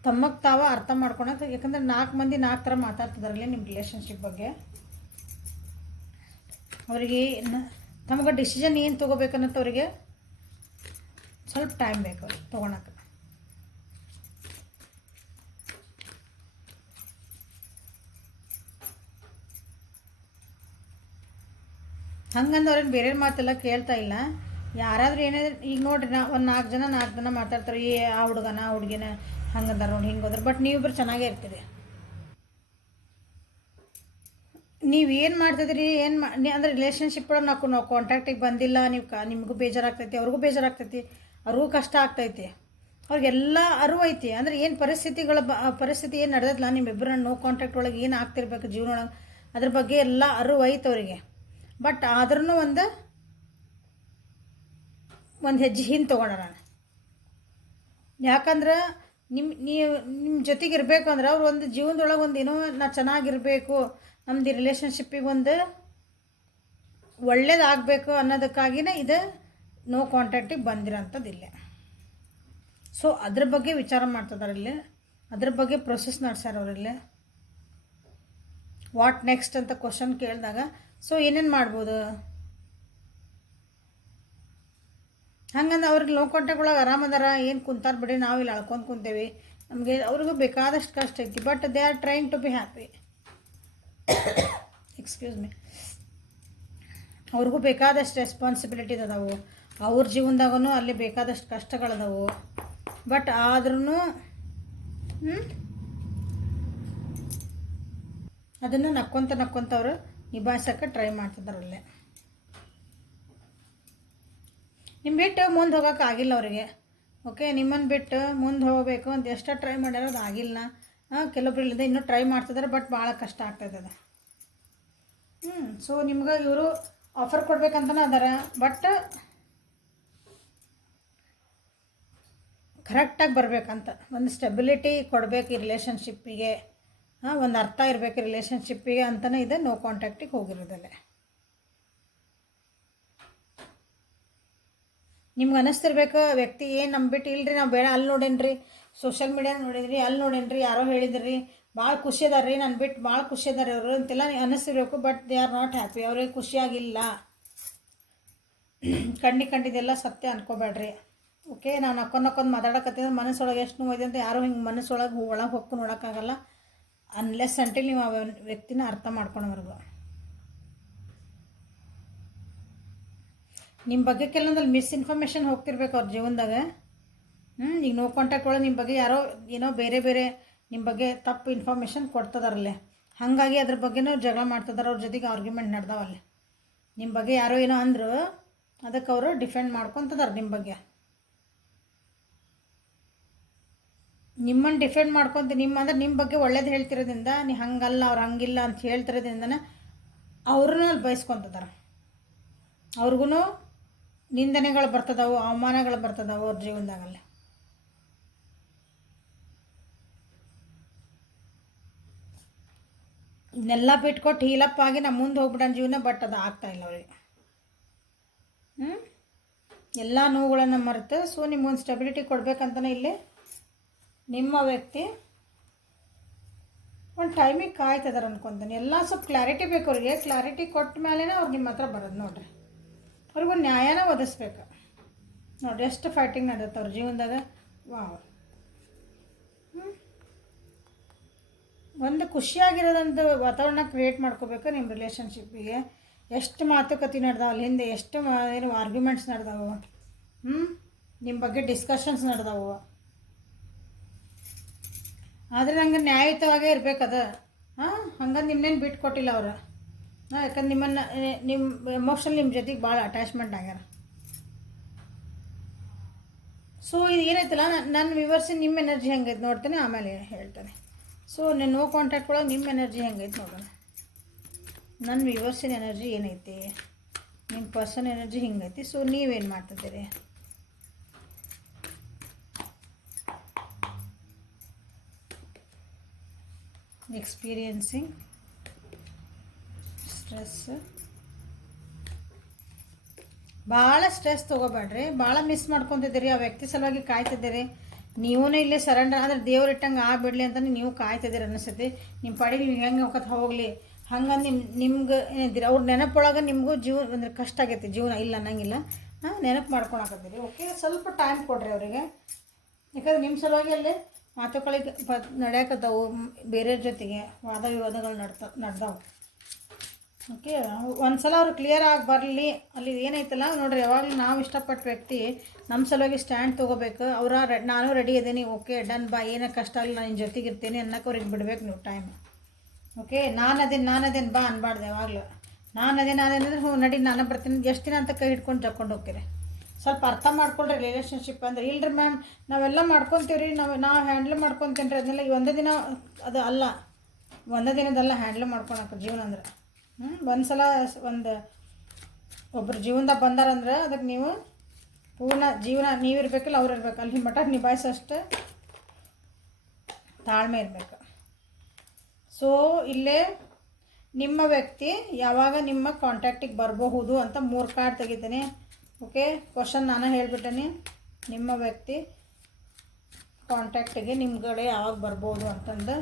S1: ತಮ್ಮಕ್ಕೆ ತಾವ ಅರ್ಥ ಮಾಡ್ಕೊಳಕ್ಕೆ ಯಾಕಂದ್ರೆ ನಾಲ್ಕು ಮಂದಿ ನಾಲ್ಕು ಥರ ಮಾತಾಡ್ತಿದಾರಲ್ಲಿ ನಿಮ್ಮ ರಿಲೇಷನ್ಶಿಪ್ ಬಗ್ಗೆ. ಅವರಿಗೆ ತಮಗೆ ಡಿಸಿಷನ್ ಏನು ತೊಗೋಬೇಕನ್ನೋದು ಅವರಿಗೆ ಸ್ವಲ್ಪ ಟೈಮ್ ಬೇಕು ತೊಗೊಳಕ್ಕೆ ಹಂಗಂದು ಅವ್ರೇನು ಬೇರೆ ಮಾತೆಲ್ಲ ಕೇಳ್ತಾ ಇಲ್ಲ. ಯಾರಾದ್ರೂ ಏನಾದ್ರು, ಈಗ ನೋಡ್ರಿ ನಾ ಒಂದು ನಾಲ್ಕು ಜನ ನಾಲ್ಕು ಜನ ಮಾತಾಡ್ತಾರೆ, ಏ, ಆ ಹುಡುಗನ, ಆ ಹುಡುಗಿನ ಹಂಗಂದಾರ ನೋಡಿ, ಹಿಂಗೆ ಹೋದ್ರೆ. ಬಟ್ ನೀವಿಬ್ರು ಚೆನ್ನಾಗೇ ಇರ್ತೀರಿ. ನೀವು ಏನು ಮಾಡ್ತಿದ್ರಿ ಏನು ಮಾ ಅಂದ್ರೆ ರಿಲೇಷನ್ಶಿಪ್ ಒಳಗೆ ನಾವು ನಾವು ಕಾಂಟ್ಯಾಕ್ಟಿಗೆ ಬಂದಿಲ್ಲ, ನೀವು ಕಾ, ನಿಮಗೂ ಬೇಜಾರಾಗ್ತೈತಿ, ಅವ್ರಿಗೂ ಬೇಜಾರಾಗ್ತೈತಿ, ಅವ್ರಿಗೂ ಕಷ್ಟ ಆಗ್ತೈತಿ. ಅವ್ರಿಗೆಲ್ಲ ಐತಿ. ಅಂದ್ರೆ ಏನು ಪರಿಸ್ಥಿತಿಗಳ ಬ ಪರಿಸ್ಥಿತಿ ಏನು ನಡೆದಲ್ಲ ನಿಮ್ಮಿಬ್ಬರನ್ನು ನೋ ಕಾಂಟ್ಯಾಕ್ಟ್ ಒಳಗೆ ಏನು ಆಗ್ತಿರ್ಬೇಕು ಜೀವನ ಒಳಗೆ ಅದ್ರ ಬಗ್ಗೆ ಎಲ್ಲ ಅರಿವು ಐತೆ ಅವರಿಗೆ. ಬಟ್ ಆದ್ರೂ ಒಂದು ಒಂದು ಹೆಜ್ಜೆ ಹಿಂದೆ ತೊಗೊಂಡ ನಾನು. ಯಾಕಂದ್ರೆ ನಿಮ್ಮ ನೀವು ನಿಮ್ಮ ಜೊತೆಗೆ ಇರಬೇಕು ಅಂದ್ರೆ ಅವ್ರು ಒಂದು ಜೀವನದೊಳಗೆ ಒಂದು ಏನೋ ನಾ ಚೆನ್ನಾಗಿರಬೇಕು ನಮ್ಮದು ರಿಲೇಷನ್ಶಿಪ್ಪಿಗೆ ಒಂದು ಒಳ್ಳೇದಾಗಬೇಕು ಅನ್ನೋದಕ್ಕಾಗಿನೇ ಇದು ನೋ ಕಾಂಟ್ಯಾಕ್ಟಿಗೆ ಬಂದಿರೋಂಥದ್ದು ಇಲ್ಲೇ. ಸೊ ಅದ್ರ ಬಗ್ಗೆ ವಿಚಾರ ಮಾಡ್ತಿದ್ದಾರೆ ಇಲ್ಲಿ. ಅದ್ರ ಬಗ್ಗೆ ಪ್ರೊಸೆಸ್ ನಡೆಸ್ಯಾರ ಅವರಲ್ಲಿ ವಾಟ್ ನೆಕ್ಸ್ಟ್ ಅಂತ ಕ್ವಶನ್ ಕೇಳಿದಾಗ ಸೊ ಏನೇನು ಮಾಡ್ಬೋದು? ಹಂಗಂದ್ರೆ ಅವ್ರಿಗೆ ಲೋ ಕಾಂಟ್ಯಾಕ್ಟ್ ಒಳಗೆ ಆರಾಮದಾರ ಏನು ಕುಂತಾರ ಬಿಡಿ ನಾವು ಇಲ್ಲಿ ಅಳ್ಕೊಂಡು ಕುಂತೇವೆ. ನಮಗೆ ಅವ್ರಿಗೂ ಬೇಕಾದಷ್ಟು ಕಷ್ಟ ಐತಿ but they are trying to be happy excuse me ಅವ್ರಿಗೂ ಬೇಕಾದಷ್ಟು ರೆಸ್ಪಾನ್ಸಿಬಿಲಿಟೀಸ್ ಅದಾವು. ಅವ್ರ ಜೀವನದಾಗೂ ಅಲ್ಲಿ ಬೇಕಾದಷ್ಟು ಕಷ್ಟಗಳದಾವು. ಬಟ್ ಆದ್ರೂ ಅದನ್ನು ನಕ್ಕೊಂತ ನಕ್ಕೊಂತ ಅವರು ನಿಭಾಯಿಸೋಕ್ಕೆ ಟ್ರೈ ಮಾಡ್ತಿದ್ದಾರಲ್ಲೇ. ನಿಮ್ಮ ಬಿಟ್ಟು ಮುಂದೆ ಹೋಗೋಕೆ ಆಗಿಲ್ಲ ಅವರಿಗೆ. ಓಕೆ ನಿಮ್ಮನ್ನು ಬಿಟ್ಟು ಮುಂದೆ ಹೋಗಬೇಕು ಅಂತ ಎಷ್ಟೋ ಟ್ರೈ ಮಾಡ್ಯಾರ ಅದು ಆಗಿಲ್ಲ. ಹಾಂ ಕೆಲವೊಬ್ರು ಇನ್ನೂ ಟ್ರೈ ಮಾಡ್ತಿದ್ದಾರೆ ಬಟ್ ಭಾಳ ಕಷ್ಟ ಆಗ್ತದೆ ಹ್ಞೂ ಸೊ ನಿಮ್ಗೆ ಇವರು ಆಫರ್ ಕೊಡ್ಬೇಕಂತನೇ ಅದಾರ ಬಟ್ ಕರೆಕ್ಟಾಗಿ ಬರಬೇಕಂತ. ಒಂದು ಸ್ಟೆಬಿಲಿಟಿ ಕೊಡಬೇಕು ಈ ರಿಲೇಷನ್ಶಿಪ್ಪಿಗೆ ಹಾಂ ಒಂದು ಅರ್ಥ ಇರಬೇಕು ರಿಲೇಷನ್ಶಿಪ್ಪಿಗೆ ಅಂತಲೇ ಇದೆ ನೋ ಕಾಂಟ್ಯಾಕ್ಟಿಗೆ ಹೋಗಿರೋದಲ್ಲೇ. ನಿಮ್ಗೆ ಅನ್ನಿಸ್ತಿರ್ಬೇಕು ವ್ಯಕ್ತಿ ಏನು ನಂಬಿಟ್ಟು ಇಲ್ರಿ ನಾವು ಬೇಡ ಅಲ್ಲಿ ನೋಡೇನ್ರಿ ಸೋಷಿಯಲ್ ಮೀಡಿಯಾ ನೋಡಿದ್ರಿ ಅಲ್ಲಿ ನೋಡೇನ್ರಿ ಯಾರೋ ಹೇಳಿದ್ರಿ ಭಾಳ ಖುಷಿ ಅದಾರ ರೀ ನಾನು ಬಿಟ್ಟು ಭಾಳ ಖುಷಿ ಅದಾರ ಅವರು ಅಂತೆಲ್ಲ ಅನ್ನಿಸ್ತಿರ್ಬೇಕು but they are not happy ಅವ್ರಿಗೆ ಖುಷಿಯಾಗಿಲ್ಲ ಕಣ್ಣಿ ಕಂಡಿದ್ದೆಲ್ಲ ಸತ್ಯ ಅನ್ಕೋಬೇಡ್ರಿ. ಓಕೆ ನಾವು ನಕ್ಕೊಂಡು ನಕ್ಕೊಂಡು ಮಾತಾಡಕತ್ತಿದ್ರೆ ಮನಸ್ಸೊಳಗೆ ಎಷ್ಟು ಇದೆ ಅಂತ ಯಾರು ಹಿಂಗೆ ಮನಸ್ಸೊಳಗೆ ಒಳಗೆ ಹೊಕ್ಕು ನೋಡೋಕ್ಕಾಗಲ್ಲ. ಅನ್ಲೆಸ್ ಅಂಟಿಲ್ ನೀವು ಆ ವ್ಯಕ್ತಿನ ಅರ್ಥ ಮಾಡ್ಕೊಳೋವರೆಗೂ. ನಿಮ್ಮ ಬಗ್ಗೆ ಕೆಲವೊಂದಲ್ಲಿ ಮಿಸ್ಇನ್ಫಾರ್ಮೇಷನ್ ಹೋಗ್ತಿರ್ಬೇಕು ಅವ್ರ ಜೀವನದಾಗ. ಹ್ಞೂ ಈಗ ನೋ ಕಾಂಟ್ಯಾಕ್ಟ್ ಒಳಗೆ ನಿಮ್ಮ ಬಗ್ಗೆ ಯಾರೋ ಏನೋ ಬೇರೆ ಬೇರೆ ನಿಮ್ಮ ಬಗ್ಗೆ ತಪ್ಪು ಇನ್ಫಾರ್ಮೇಷನ್ ಕೊಡ್ತದಾರಲ್ಲೇ ಹಾಗಾಗಿ ಅದ್ರ ಬಗ್ಗೆನೂ ಜಗಳ ಮಾಡ್ತಿದಾರೆ, ಅವ್ರ ಜೊತೆಗೆ ಆರ್ಗ್ಯುಮೆಂಟ್ ನಡೆದವಲ್ಲೇ. ನಿಮ್ಮ ಬಗ್ಗೆ ಯಾರೋ ಏನೋ ಅಂದರು ಅದಕ್ಕೆ ಅವರು ಡಿಫೆಂಡ್ ಮಾಡ್ಕೊತದಾರೆ ನಿಮ್ಮ ಬಗ್ಗೆ. ನಿಮ್ಮನ್ನು ಡಿಫೆಂಡ್ ಮಾಡ್ಕೊತ ನಿಮ್ಮ ಅಂದ್ರೆ ನಿಮ್ಮ ಬಗ್ಗೆ ಒಳ್ಳೇದು ಹೇಳ್ತಿರೋದ್ರಿಂದ, ನೀ ಹಂಗಲ್ಲ, ಅವ್ರು ಹಂಗಿಲ್ಲ ಅಂತ ಹೇಳ್ತಿರೋದ್ರಿಂದನೇ ಅವ್ರನ್ನೂ ಅಲ್ಲಿ ಬಯಸ್ಕೊತಿದ್ದಾರೆ ಅವ್ರಿಗೂ ನಿಂದನೆಗಳು ಬರ್ತದವು, ಅವಮಾನಗಳು ಬರ್ತದವು ಅವ್ರ ಜೀವನದಾಗಲ್ಲ. ಇದನ್ನೆಲ್ಲ ಬಿಟ್ಕೊಟ್ಟು ಹೀಲಪ್ ಆಗಿ ನಮ್ಮ ಮುಂದೆ ಹೋಗ್ಬಿಡೋಣ ಜೀವನ ಬಟ್ ಅದು ಆಗ್ತಾ ಇಲ್ಲ ಅವ್ರಿಗೆ. ಹ್ಞೂ ಎಲ್ಲ ನೋವುಗಳನ್ನು ಮರೆತು ಸೊ ನಿಮ್ಗೊಂದು ಸ್ಟೆಬಿಲಿಟಿ ಕೊಡ್ಬೇಕಂತಲೇ ಇಲ್ಲಿ ನಿಮ್ಮ ವ್ಯಕ್ತಿ ಒಂದು ಟೈಮಿಗೆ ಕಾಯ್ತದಾರೆ ಅನ್ಕೊತೀನಿ. ಎಲ್ಲ ಸ್ವಲ್ಪ ಕ್ಲಾರಿಟಿ ಬೇಕು ಅವ್ರಿಗೆ. ಕ್ಲಾರಿಟಿ ಕೊಟ್ಟ ಮೇಲೇ ಅವ್ರು ನಿಮ್ಮ ಹತ್ರ ಬರೋದು ನೋಡ್ರಿ. ಅವ್ರಿಗೊಂದು ನ್ಯಾಯನ ಒದಿಸ್ಬೇಕು ನೋಡ್ರಿ ಎಷ್ಟು ಫೈಟಿಂಗ್ ನಡೆಯುತ್ತೆ ಅವ್ರ ಜೀವನದಾಗ. ವಾವ್. ಒಂದು ಖುಷಿಯಾಗಿರೋದಂಥ ವಾತಾವರಣ ಕ್ರಿಯೇಟ್ ಮಾಡ್ಕೋಬೇಕು ನಿಮ್ಮ ರಿಲೇಷನ್ಶಿಪ್ಪಿಗೆ ಎಷ್ಟು ಮಾತುಕತೆ ನಡೆದಾವ, ಅಲ್ಲಿ ಹಿಂದೆ ಎಷ್ಟು ಏನು ಆರ್ಗ್ಯುಮೆಂಟ್ಸ್ ನಡೆದಾವು. ಹ್ಞೂ ನಿಮ್ಮ ಬಗ್ಗೆ ಡಿಸ್ಕಷನ್ಸ್ ನಡೆದಾವು. ಆದರೆ ನಂಗೆ ನ್ಯಾಯಯುತವಾಗೇ ಇರಬೇಕದ ಹಾಂ? ಹಂಗಂದು ನಿಮ್ಮನ್ನೇನು ಬಿಟ್ಟು ಕೊಟ್ಟಿಲ್ಲ ಅವ್ರು. ಹಾಂ ಯಾಕಂದ್ರೆ ನಿಮ್ಮನ್ನು ನಿಮ್ಮ ಎಮೋಷನಲ್ ನಿಮ್ಮ ಜೊತೆಗೆ ಭಾಳ ಅಟ್ಯಾಚ್ಮೆಂಟ್ ಆಗ್ಯಾರ. ಸೊ ಇದು ಏನೈತಲ್ಲ ನನ್ನ ವಿವರಿಸಿ ನಿಮ್ಮ ಎನರ್ಜಿ ಹೆಂಗೈತೆ ನೋಡ್ತೇನೆ, ಆಮೇಲೆ ಹೇಳ್ತೇನೆ. ಸೊ ನೀನು ನೋ ಕಾಂಟ್ಯಾಕ್ಟ್ ಒಳಗೆ ನಿಮ್ಮ ಎನರ್ಜಿ ಹೆಂಗೈತೆ ನೋಡೋಣ. ನನ್ನ ವಿವರ್ಸಿನ ಎನರ್ಜಿ ಏನೈತಿ? ನಿಮ್ಮ ಪರ್ಸನ್ ಎನರ್ಜಿ ಹಿಂಗೈತಿ. ಸೊ ನೀವೇನು ಮಾಡ್ತಿದ್ದೀರಿ? ಎಕ್ಸ್ಪೀರಿಯನ್ಸಿಂಗ್ ಸ್ಟ್ರೆಸ್ ಭಾಳ ಸ್ಟ್ರೆಸ್ ತೊಗೋಬೇಡ್ರಿ. ಭಾಳ ಮಿಸ್ ಮಾಡ್ಕೊತಿದ್ದೀರಿ. ಆ ವ್ಯಕ್ತಿ ಸಲುವಾಗಿ ಕಾಯ್ತಿದ್ದೀರಿ. ನೀವೂ ಇಲ್ಲೇ ಸರೆಂಡರ್ ಅಂದ್ರೆ ದೇವ್ರು ಇಟ್ಟಂಗೆ ಆಗ್ಬಿಡ್ಲಿ ಅಂತ ನೀವು ಕಾಯ್ತಿದ್ದೀರಿ ಅನಿಸ್ತೈತಿ. ನಿಮ್ಮ ಪಾಡಿ ನೀವು ಹೆಂಗೆ ಹೋಗತ್ ಹೋಗಲಿ. ಹಂಗಂದು ನಿಮ್ಮ ನಿಮ್ಗೆ ಏನಿದ್ದೀರಿ? ಅವ್ರ ನೆನಪೊಳಗೆ ನಿಮಗೂ ಜೀವ ಅಂದ್ರೆ ಕಷ್ಟ ಆಗೈತಿ. ಜೀವನ ಇಲ್ಲ ಅನ್ನಂಗಿಲ್ಲ. ಹಾಂ, ನೆನಪು ಮಾಡ್ಕೊಳಕತ್ತೀರಿ. ಓಕೆ ಸ್ವಲ್ಪ ಟೈಮ್ ಕೊಡ್ರಿ ಅವರಿಗೆ. ಯಾಕಂದ್ರೆ ನಿಮ್ಮ ಸಲುವಾಗಿ ಅಲ್ಲಿ ಮಾತುಗಳಿಗೆ ಪ ನಡೆಯಕತ್ತವು. ಬೇರೆ ಜೊತೆಗೆ ವಾದ ವಿವಾದಗಳು ನಡ್ತ, ನಡೆದವು. ಓಕೆ ಒಂದು ಸಲ ಅವ್ರು ಕ್ಲಿಯರ್ ಆಗಿ ಬರಲಿ, ಅಲ್ಲಿ ಏನೈತಲ್ಲ ನೋಡ್ರಿ, ಯಾವಾಗಲೂ ನಾವು ಇಷ್ಟಪಟ್ಟ ವ್ಯಕ್ತಿ ನಮ್ಮ ಸಲುವಾಗಿ ಸ್ಟ್ಯಾಂಡ್ ತೊಗೋಬೇಕು. ಅವರ ರೆ, ನಾನು ರೆಡಿ ಇದ್ದೀನಿ, ಓಕೆ, ಡನ್, ಬಾ, ಏನೋ ಕಷ್ಟ ಆಗಲಿ ನಾನು ನಿನ್ನ ಜೊತೆಗೆ ಇರ್ತೀನಿ ಅನ್ನಕ್ಕೆ ಅವ್ರಿಗೆ ಬಿಡ್ಬೇಕು ನೀವು ಟೈಮ್ ಓಕೆ, ನಾನು ಅದೇನು ನಾನು ಅದೇನು, ಬಾ ಅನ್ಬಾರ್ದು ಯಾವಾಗಲೂ. ನಾನು ಅದೇ ನಾನು ಹ್ಞೂ, ನಡಿ, ನಾನು ಬರ್ತೀನಿ. ಎಷ್ಟು ದಿನ ಅಂತ ಕೈ ಹಿಡ್ಕೊಂಡು ಜಕ್ಕೊಂಡು ಹೋಗ್ತೀರಿ? ಸ್ವಲ್ಪ ಅರ್ಥ ಮಾಡ್ಕೊಳ್ರಿ ರಿಲೇಷನ್ಶಿಪ್ ಅಂದ್ರೆ. ಇಲ್ರಿ ಮ್ಯಾಮ್ ನಾವೆಲ್ಲ ಮಾಡ್ಕೊತೀವಿ ರೀ ನಾವು ನಾವು ಹ್ಯಾಂಡ್ಲ್ ಮಾಡ್ಕೊತೀನಿ ರೀ ಅದನ್ನೆಲ್ಲ. ಈ ಒಂದೇ ದಿನ ಅದು ಅಲ್ಲ. ಒಂದೇ ದಿನದಲ್ಲ ಹ್ಯಾಂಡ್ಲ್ ಮಾಡ್ಕೊಳಕ್ಕೆ ಜೀವನ ಅಂದ್ರೆ. ಹ್ಞೂ ಒಂದು ಸಲ ಒಂದು ಒಬ್ಬರು ಜೀವನದಾಗ ಬಂದಾರಂದ್ರೆ ಅದಕ್ಕೆ ನೀವು ಪೂರ್ಣ ಜೀವನ ನೀವು ಇರಬೇಕಲ್ಲ, ಅವ್ರು ಇರ್ಬೇಕು. ಅಲ್ಲಿ ಮಠ ನಿಭಾಯಿಸೋಷ್ಟು ತಾಳ್ಮೆ ಇರಬೇಕು. ಸೊ ಇಲ್ಲೇ ನಿಮ್ಮ ವ್ಯಕ್ತಿ ಯಾವಾಗ ನಿಮ್ಮ ಕಾಂಟ್ಯಾಕ್ಟಿಗೆ ಬರಬಹುದು ಅಂತ ಮೂರು ಕಾರ್ಡ್ ತೆಗಿತೀನಿ. ಓಕೆ? ಕ್ವಶನ್ ನಾನು ಹೇಳಿಬಿಟ್ಟೇನೆ. ನಿಮ್ಮ ವ್ಯಕ್ತಿ ಕಾಂಟ್ಯಾಕ್ಟಿಗೆ ನಿಮ್ಮ ಕಡೆ ಯಾವಾಗ ಬರ್ಬೋದು ಅಂತಂದು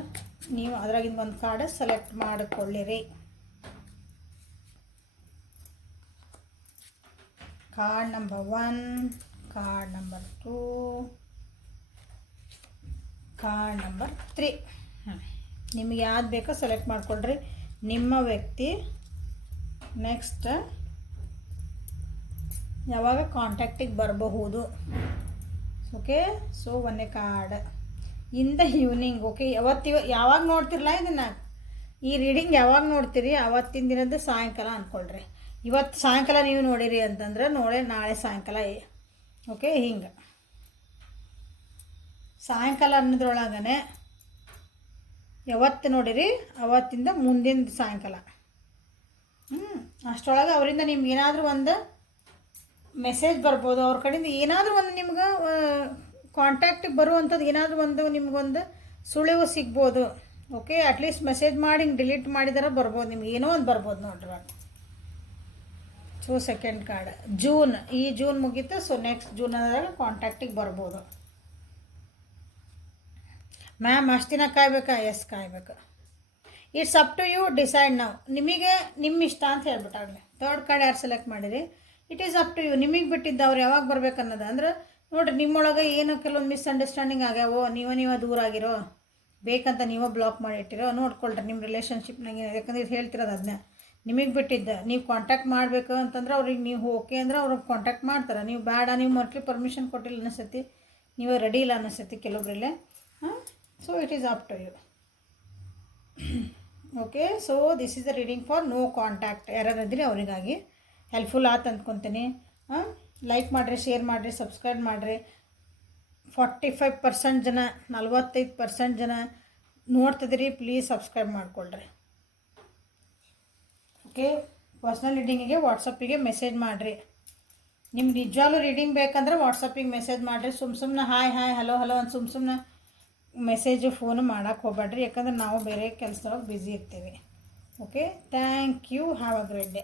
S1: ನೀವು ಅದ್ರಾಗಿಂದ ಒಂದು card select ಮಾಡಿಕೊಳ್ಳಿರಿ. Card number one card number two card number three ನಿಮಗೆ ಯಾವ್ದು ಬೇಕೋ ಸೆಲೆಕ್ಟ್ ಮಾಡಿಕೊಳ್ಳ್ರಿ ನಿಮ್ಮ ವ್ಯಕ್ತಿ ನೆಕ್ಸ್ಟ್ ಯಾವಾಗ ಕಾಂಟ್ಯಾಕ್ಟಿಗೆ ಬರಬಹುದು? ಓಕೆ ಸೊ ಒಂದೇ card in the evening okay ಯಾವತ್ತಿವ ಯಾವಾಗ ನೋಡ್ತಿರಲ್ಲ ಇದನ್ನು? ಈ ರೀಡಿಂಗ್ ಯಾವಾಗ ನೋಡ್ತೀರಿ? ಅವತ್ತಿನ ದಿನದ ಸಾಯಂಕಾಲ ಅಂದ್ಕೊಳ್ರಿ ಇವತ್ತು ಸಾಯಂಕಾಲ ನೀವು ನೋಡಿರಿ ಅಂತಂದ್ರೆ ನೋಡೆ ನಾಳೆ ಸಾಯಂಕಾಲ ಓಕೆ ಹಿಂಗೆ. ಸಾಯಂಕಾಲ ಅನ್ನೋದ್ರೊಳಗನೆ ಯಾವತ್ತು ನೋಡಿರಿ? ಅವತ್ತಿಂದ ಮುಂದಿನ ಸಾಯಂಕಾಲ. ಹ್ಞೂ ಅಷ್ಟರೊಳಗೆ ಅವರಿಂದ ನಿಮ್ಗೆ ಏನಾದರೂ ಒಂದು ಮೆಸೇಜ್ ಬರ್ಬೋದು. ಅವ್ರ ಕಡೆಯಿಂದ ಏನಾದರೂ ಒಂದು ನಿಮ್ಗೆ ಕಾಂಟ್ಯಾಕ್ಟಿಗೆ ಬರುವಂಥದ್ದು ಏನಾದರೂ ಒಂದು ನಿಮ್ಗೊಂದು ಸುಳಿವು ಸಿಗ್ಬೋದು. ಓಕೆ ಅಟ್ಲೀಸ್ಟ್ ಮೆಸೇಜ್ ಮಾಡಿ, ಹಿಂಗೆ ಡಿಲೀಟ್ ಮಾಡಿದಾರ ಬರ್ಬೋದು. ನಿಮ್ಗೆ ಏನೋ ಒಂದು ಬರ್ಬೋದು ನೋಡ್ರಿ ಸೊ ಸೆಕೆಂಡ್ ಕಾರ್ಡ್ ಜೂನ್ ಈ ಜೂನ್ ಮುಗೀತು ಸೊ ನೆಕ್ಸ್ಟ್ ಜೂನ್ ಅದಾಗ ಕಾಂಟ್ಯಾಕ್ಟಿಗೆ ಬರ್ಬೋದು. ಮ್ಯಾಮ್ ಅಷ್ಟು ದಿನ ಕಾಯ್ಬೇಕಾ? Yes ಕಾಯ್ಬೇಕು. It's up to you decide ನಾವು ನಿಮಗೆ ನಿಮ್ಮ ಇಷ್ಟ ಅಂತ ಹೇಳ್ಬಿಟ್ಟಾಗಲಿ ತರ್ಡ್ ಕಾರ್ಡ್ ಯಾರು ಸೆಲೆಕ್ಟ್ ಮಾಡಿರಿ? It is up to you ನಿಮಗೆ ಬಿಟ್ಟಿದ್ದು ಅವ್ರು ಯಾವಾಗ ಬರ್ಬೇಕು ಅನ್ನೋದು ಅಂದ್ರೆ ನೋಡಿರಿ, ನಿಮ್ಮೊಳಗೆ ಏನೋ ಕೆಲವೊಂದು ಮಿಸ್ಅಂಡರ್ಸ್ಟ್ಯಾಂಡಿಂಗ್ ಆಗ್ಯಾವೋ ನೀವೇ ನೀವೇ ದೂರ ಆಗಿರೋ, ಬೇಕಂತ ನೀವೇ ಬ್ಲಾಕ್ ಮಾಡಿಟ್ಟಿರೋ, ನೋಡ್ಕೊಳ್ರಿ ನಿಮ್ಮ ರಿಲೇಷನ್ಶಿಪ್ನಾಗೆ ಯಾಕಂದ್ರೆ ಹೇಳ್ತಿರೋದು ಅದನ್ನ ನಿಮಗೆ ಬಿಟ್ಟಿದ್ದ, ನೀವು ಕಾಂಟ್ಯಾಕ್ಟ್ ಮಾಡಬೇಕು ಅಂತಂದ್ರೆ ಅವ್ರಿಗೆ ನೀವು ಓಕೆ ಅಂದ್ರೆ ಅವ್ರು ಕಾಂಟ್ಯಾಕ್ಟ್ ಮಾಡ್ತಾರೆ. ನೀವು ಬೇಡ, ನೀವು ಮೊದಲು ಪರ್ಮಿಷನ್ ಕೊಟ್ಟಿಲ್ಲ ಅನ್ನಿಸತಿ ನೀವು ರೆಡಿ ಇಲ್ಲ ಅನ್ನಿಸತಿ ಕೆಲವೊಬ್ರಲ್ಲೇ ಹಾಂ? So it is up to you okay so this is the reading for no contact ಯಾರಾದ್ರೆ ಅವರಿಗಾಗಿ. ಹೆಲ್ಪ್ಫುಲ್ ಆತು ಅಂದ್ಕೊತೀನಿ ಹಾಂ ಲೈಕ್ ಮಾಡಿರಿ ಶೇರ್ ಮಾಡಿರಿ ಸಬ್ಸ್ಕ್ರೈಬ್ ಮಾಡಿರಿ. ಫಾರ್ಟಿ ಫೈವ್ ಪರ್ಸೆಂಟ್ ಜನ, ನಲ್ವತ್ತೈದು ಪರ್ಸೆಂಟ್ ಜನ ನೋಡ್ತಿದ್ರಿ ಪ್ಲೀಸ್ ಸಬ್ಸ್ಕ್ರೈಬ್ ಮಾಡಿಕೊಳ್ರಿ. ಓಕೆ ಪರ್ಸ್ನಲ್ ರೀಡಿಂಗಿಗೆ ವಾಟ್ಸಪ್ಪಿಗೆ ಮೆಸೇಜ್ ಮಾಡಿರಿ. ನಿಮ್ಗೆ ನಿಜವಾಗ್ಲೂ ರೀಡಿಂಗ್ ಬೇಕಂದ್ರೆ ವಾಟ್ಸಪ್ಪಿಗೆ ಮೆಸೇಜ್ ಮಾಡಿರಿ. ಸುಮ್ಮ ಸುಮ್ಮನೆ ಹಾಯ್ ಹಾಯ್ ಹಲೋ ಹಲೋ ಅಂತ ಸುಮ್ ಸುಮ್ಮನೆ ಮೆಸೇಜು ಫೋನು ಮಾಡೋಕ್ಕೆ ಹೋಗ್ಬೇಡ್ರಿ. ಯಾಕಂದ್ರೆ ನಾವು ಬೇರೆ ಕೆಲಸದೊಳಗೆ ಬ್ಯುಸಿ ಇರ್ತೀವಿ. Okay thank you have a great day